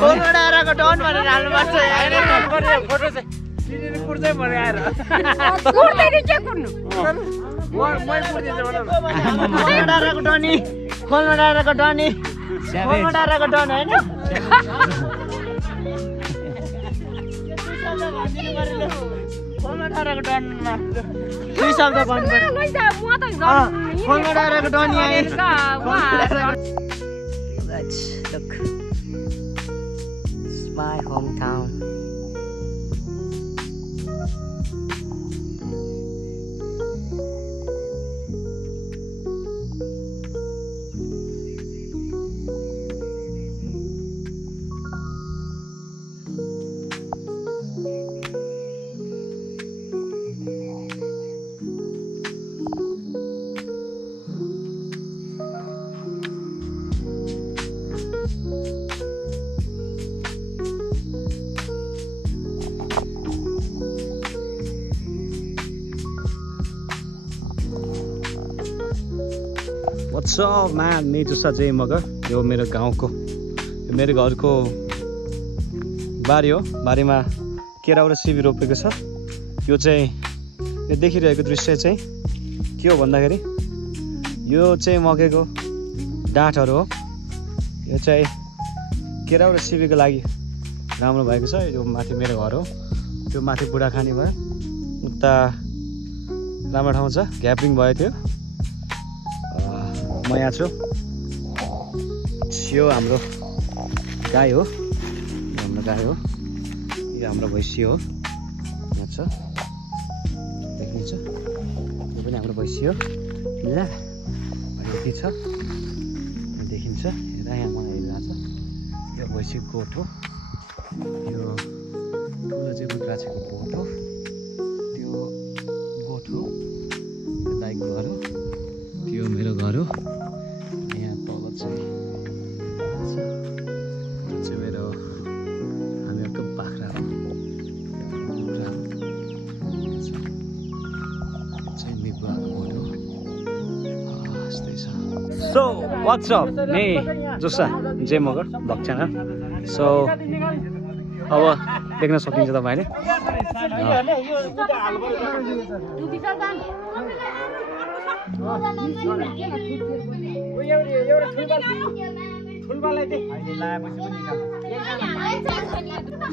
फोनबाट डन भनेर हाल्नुपर्छ फोटो चाहिँ कुर्दै मरे आएर कुर्दै के कुर्नु मैं कुर्दिन्छु फोनबाट डनी फोनबाट डनी फोनबाट डन हैन फोनबाट डनमा दुई शब्द भन्नु पर्यो फोनबाट डनी आए Let's look. It's my hometown. What's up man? मैं जुसा जय मगर यो मेरो गाउँको मेरो घरको बारी हो। बारीमा केराउ र सिबी रोपेको छ। यो चाहिँ यो देखिरहेको दृश्य चाहिँ के हो भन्दाखेरि यो चाहिँ मकैको डाँठहरू हो। यो चाहिँ केराउ र सिबीको लागि राम्रो भएको छ। यो माथि मेरो घर हो। त्यो माथि बुढाखानी भयो। उता राम्रो ठाउँ छ। ग्यापिङ भयो थियो। म यहाँ छु। यो हाम्रो गाई हो। यो हाम्रो गाई हो। यो हाम्रो भैँसी हो। यहाँ छ देख्नुहुन्छ। यो पनि हाम्रो भैँसी हो। ल यति छ देखिन्छ। यता यहाँ मलाई हेरिरहेको छ। यो भैँसीको गोठ हो। यो ठुलो चाहिँ रुद्राक्षको गोठ हो। त्यो गोठ हो। त्यो दाइको घर हो। त्यो मेरो घर हो। यहाँ तल चाहिँ मेरो हामीहरूको बाख्रा हो। चाहिँ मिपुवाको गोठ हो। यस्तै छ। सो वाट्स अप मे जोसा जय मगर ब्लग च्यानल। सो अब देख्न सकिन्छ तपाईँले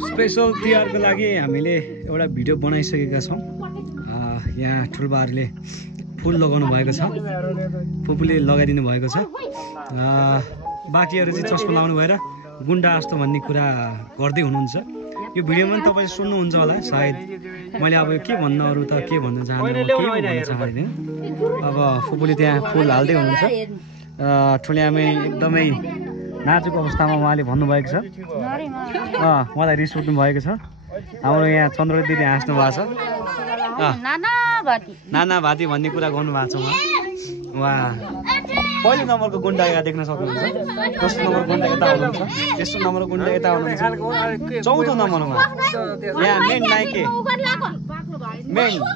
स्पेशल तिहारको लागि हामीले एउटा भिडियो बनाइसकेका छौँ। यहाँ ठुल्बाहरूले फुल लगाउनु भएको छ। फुपूले लगाइदिनु भएको छ। बाँकीहरू चाहिँ चस्मा लाउनु भएर गुन्डा जस्तो भन्ने कुरा गर्दै हुनुहुन्छ। यो भिडियोमा पनि तपाईँ सुन्नुहुन्छ होला सायद। मैले अब के भन्नु अरू त के भन्न चाहदिनँ। अब फुपूले त्यहाँ फुल हाल्दै हुनुहुन्छ। ठुल्यामै एकदमै नाजुक अवस्थामा उहाँले भन्नुभएको छ। उहाँलाई रिस उठ्नु भएको छ। हाम्रो यहाँ चन्द्र दिदी हाँस्नु भएको छ। नाना भाती भन्ने कुरा गर्नुभएको छ। उहाँ पहिलो नम्बरको गुन्डा यहाँ देख्न सक्नुहुन्छ। दोस्रो नम्बर गुन्डा यता हुनुहुन्छ। तेस्रो नम्बरको गुन्डा यता हुनुहुन्छ। चौथो नम्बरमा यहाँ मेन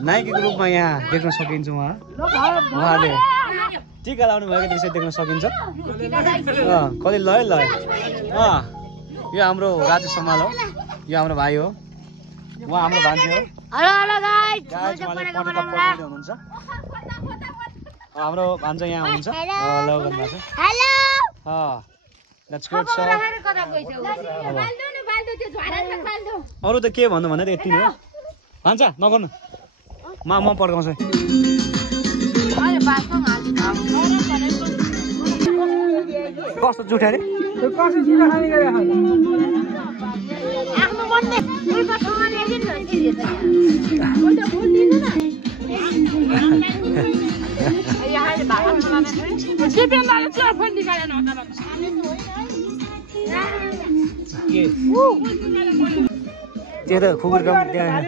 नायकीको रूपमा यहाँ देख्न सकिन्छ। उहाँले टिका लाउनु भएको दृश्य देख्न सकिन्छ। कति लय यो हाम्रो राजु समाल हो। यो हाम्रो भाइ हो। उहाँ हाम्रो भान्जी हो। हुनुहुन्छ हाम्रो भान्जा यहाँ हुनुहुन्छ। अरू त के भन्नु भने यति नै हो। भान्जा नगर्नु म पड्काउँछु। कस्तो जुठा रे त्यो त खुकुर कम त्यहाँ